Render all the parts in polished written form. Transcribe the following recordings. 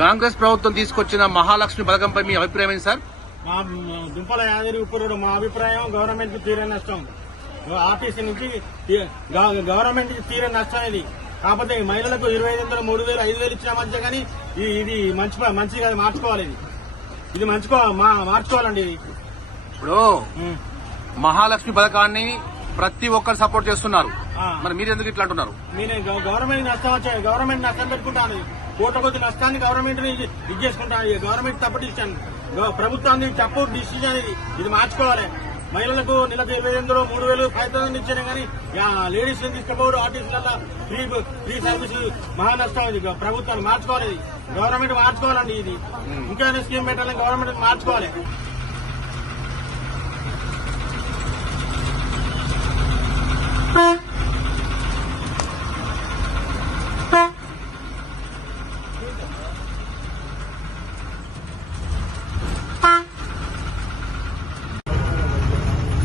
కాంగ్రెస్ ప్రభుత్వం తీసుకొచ్చిన మహాలక్ష్మి పథకంపై మీ అభిప్రాయం ఏంటి సార్? మా దుంపల యాదగిరి ఉప్పురుడు మా అభిప్రాయం గవర్నమెంట్ కి తీరే నష్టం. ఆర్టీసీ నుంచి గవర్నమెంట్ కి తీరే నష్టం ఇది. కాకపోతే మహిళలకు 2500, 3000, 5000 ఇచ్చిన మధ్య కానీ ఇది మంచిగా మార్చుకోవాలి. ఇది మార్చుకోవాలండి. ఇది ఇప్పుడు మహాలక్ష్మి పథకాన్ని ప్రతి ఒక్కరు సపోర్ట్ చేస్తున్నారు, మరి మీరు ఎందుకు ఇట్లా అంటున్నారు? గవర్నమెంట్ నష్టం పెట్టుకుంటాను. కోట్ల కొద్ది నష్టాన్ని గవర్నమెంట్ ఇది చేసుకుంటాను. గవర్నమెంట్ తప్పటి ఇచ్చాను. ప్రభుత్వాన్ని తప్పు డిసిజన్ ఇది మార్చుకోవాలి. మహిళలకు నెలకు 2500, 3000, 5000 ఇచ్చానే కానీ లేడీస్ తీసుకుపోవడం ఆర్టీసీలలో ఫ్రీ సర్వీస్ మహా నష్టం. ఇది ప్రభుత్వాన్ని మార్చుకోవాలి. ఇది గవర్నమెంట్ మార్చుకోవాలండి. ఇది ఇంకేమైనా స్కీమ్ పెట్టాలని గవర్నమెంట్ మార్చుకోవాలి.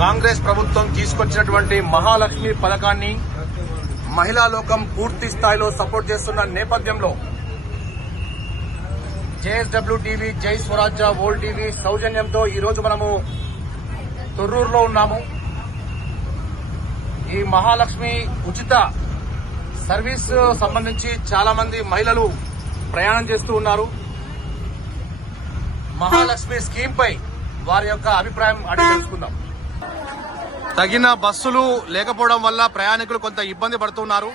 కాంగ్రెస్ ప్రభుత్వం తీసుకొచ్చినటువంటి మహాలక్ష్మి పథకాన్ని మహిళా లోకం పూర్తి స్థాయిలో సపోర్ట్ చేస్తున్న నేపథ్యంలో జేఎస్డబ్ల్యూ టీవీ, జై స్వరాజ్య వరల్డ్ టీవీ సౌజన్యంతో ఈరోజు మనము తొర్రూరులో ఉన్నాము. ఈ మహాలక్ష్మి ఉచిత సర్వీస్ సంబంధించి చాలా మంది మహిళలు ప్రయాణం చేస్తూ ఉన్నారు. మహాలక్ష్మి స్కీమ్ పై వారి యొక్క అభిప్రాయం అడిగి తెలుసుకుందాం. తగిన బస్సులు లేకపోవడం వల్ల ప్రయాణికులు కొంత ఇబ్బంది పడుతున్నారు.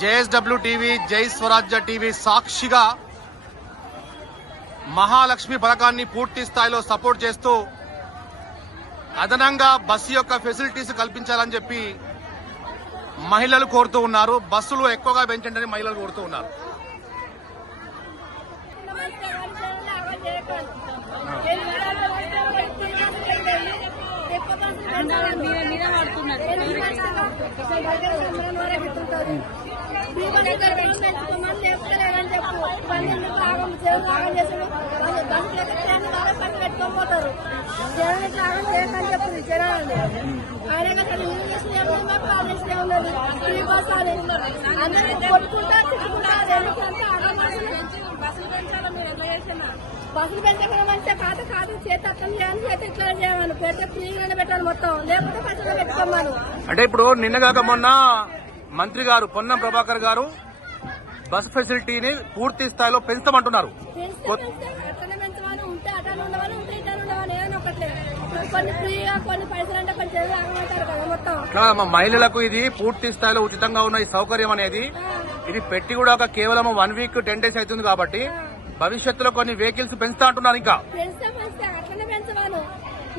జేఎస్డబ్ల్యూ టీవీ, జై స్వరాజ్య టీవీ సాక్షిగా మహాలక్ష్మి పథకాన్ని పూర్తి స్థాయిలో సపోర్ట్ చేస్తూ అదనంగా బస్సు యొక్క ఫెసిలిటీస్ కల్పించాలని చెప్పి మహిళలు కోరుతూ ఉన్నారు. బస్సులు ఎక్కువగా పెంచండి మహిళలు కోరుతూ ఉన్నారు. పెట్టుకోపోతారు జనాన్ని చెప్తుంది. జనాన్ని ఆయన ఉన్నది ఫ్రీ బస్ అని అందరూ కొట్టుకుంటా బస్సులు పెంచకుండా మంచిగా కాదు చేతి అర్థం చేయాలి, చేతి ఇట్లా చేయమని పెడితే ఫ్రీగానే పెట్టాలి మొత్తం, లేకపోతే పైసలు పెట్టుకోమని. అంటే ఇప్పుడు నిన్నగాక మొన్న మంత్రి గారు పొన్నం ప్రభాకర్ గారు బస్ ఫెసిలిటీని పూర్తి స్థాయిలో పెంచుతామంటున్నారు. అట్లనే పెంచమని ఉంటే అటలు ఉండవని ఉంటే ఇటలు ఉండవని ఏదైనా ఒకట్లే. కొన్ని ఫ్రీగా కొన్ని పైసలు అంటే కొంచెం ఆగమంటారు కదా మొత్తం. మహిళలకు ఇది పూర్తి స్థాయిలో ఉచితంగా ఉన్న ఈ సౌకర్యం అనేది ఇది పెట్టి కూడా ఒక కేవలం 1 వీక్ 10 days అవుతుంది కాబట్టి భవిష్యత్తులో కొన్ని వెహికల్స్ పెంచుతా అంటున్నారు. ఇంకా అట్లనే పెంచవాను,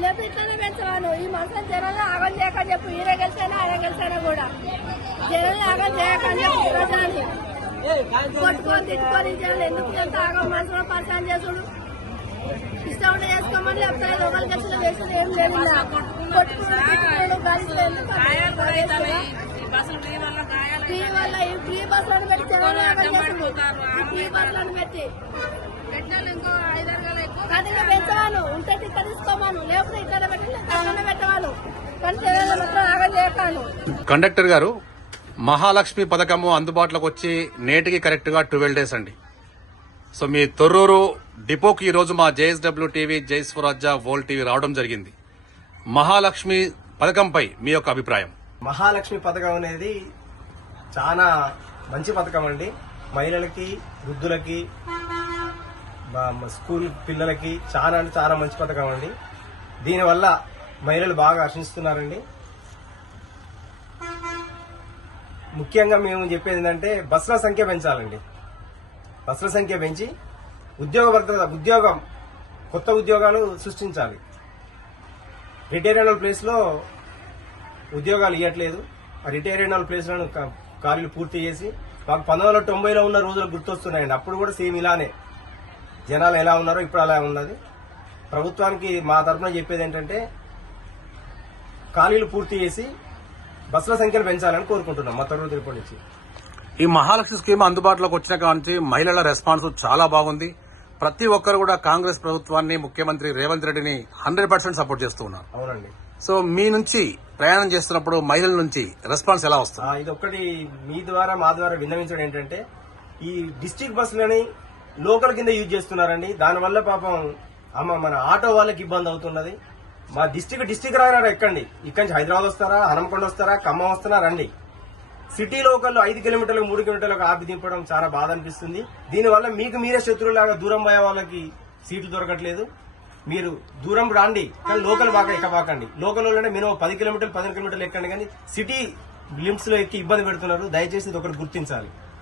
లేకపోతే ఇట్లనే పెంచవాను. ఈ మనసు జనాలు ఆగం చేయకని చెప్పు. ఈర గెలిచైనా ఆయన గెలిచైనా కూడా జనాలు ఆగం చేయకని చెప్పు. ప్రజాన్ని కొట్టుకొని తిట్టుకొని జనాలు ఎందుకు ఎంత ఆగం మనసులో పరిచయం చేసుడు. ఇష్టం ఉంటే చేసుకోమని చెప్తారు. ఒకరి గెలిచిన వేసుడు ఏం లేదు. కొట్టుకుని తిట్టుకోడు గడిచి ఫ్రీ వల్ల ఈ ఫ్రీ బస్సులను పెట్టి జనాలు ఆగం చేసుడు. ఈ ఫ్రీ బస్సులను పెట్టి కఠిన పెంచవాను, ఉంటే ఇక్కడ తీసుకోమాను, లేకపోతే ఇక్కడ పెట్టవాను. కానీ జనాలు మాత్రం ఆగం చేయకాను. కండక్టర్ గారు, మహాలక్ష్మి పథకము అందుబాటులోకి వచ్చి నేటికి కరెక్ట్ గా 12 days అండి. సో మీ తొర్రూరు డిపోకి ఈ రోజు మా జేఎస్డబ్ల్యూ టీవీ, జై స్వరాజ్య వరల్డ్ టీవీ రావడం జరిగింది. మహాలక్ష్మి పథకంపై మీ యొక్క అభిప్రాయం? మహాలక్ష్మి పథకం అనేది చాలా మంచి పథకం అండి. మహిళలకి, వృద్ధులకి, స్కూల్ పిల్లలకి చాలా అంటే చాలా మంచి పథకం అండి. దీనివల్ల మహిళలు బాగా హర్షిస్తున్నారండి. ముఖ్యంగా మేము చెప్పేది ఏంటంటే బస్సుల సంఖ్య పెంచాలండి. బస్సుల సంఖ్య పెంచి కొత్త ఉద్యోగాలు సృష్టించాలి. రిటైర్ ప్లేస్ లో ఉద్యోగాలు ఇవ్వట్లేదు. ఆ రిటైర్ ప్లేస్లను ఖాళీలు పూర్తి చేసి మాకు 1990లో ఉన్న రోజులు గుర్తొస్తున్నాయండి. అప్పుడు కూడా సేమ్ ఇలానే జనాలు ఎలా ఉన్నారో ఇప్పుడు అలా ఉన్నది. ప్రభుత్వానికి మా తరఫున చెప్పేది ఏంటంటే ఖాళీలు పూర్తి చేసి బస్సుల సంఖ్యను పెంచాలని కోరుకుంటున్నాం మా తొర్రూరు తిరుపతి నుంచి. ఈ మహాలక్ష్మి స్కీమ్ అందుబాటులోకి వచ్చిన కాంచి మహిళల రెస్పాన్స్ చాలా బాగుంది. ప్రతి ఒక్కరు కూడా కాంగ్రెస్ ప్రభుత్వాన్ని, ముఖ్యమంత్రి రేవంత్ రెడ్డిని 100% సపోర్ట్ చేస్తూ ఉన్నారు. అవునండి. సో మీ నుంచి ప్రయాణం చేస్తున్నప్పుడు మహిళల నుంచి రెస్పాన్స్ ఎలా వస్తుంది? ఇది ఒక్కటి మీ ద్వారా మా ద్వారా విన్నవించడం ఏంటంటే ఈ డిస్ట్రిక్ట్ బస్సులని లోకల్ కింద యూజ్ చేస్తున్నారండి. దానివల్ల పాపం మన ఆటో వాళ్ళకి ఇబ్బంది అవుతున్నది. మా డిస్ట్రిక్ట్ రారా ఎక్కండి, ఇక్కడి నుంచి హైదరాబాద్ వస్తారా, హనుమకొండ వస్తారా, ఖమ్మం వస్తారా రండి. సిటీ లోకల్లో 5 కిలోమీటర్లకు 3 కిలోమీటర్లకు ఆపి దింపడం చాలా బాధ అనిపిస్తుంది. దీనివల్ల మీకు మీరే శత్రువులాగా దూరం పోయే వాళ్ళకి సీట్లు దొరకట్లేదు. మీరు దూరం రాండి కానీ లోకల్ బాగా ఎక్కబాకండి. లోకల్ వాళ్ళంటే మినిమం 10 కిలోమీటర్లు 15 కిలోమీటర్లు ఎక్కండి కానీ సిటీ లిమిట్స్ లో ఎక్కి ఇబ్బంది పెడుతున్నారు. దయచేసి ఇది ఒకటి గుర్తించాలి.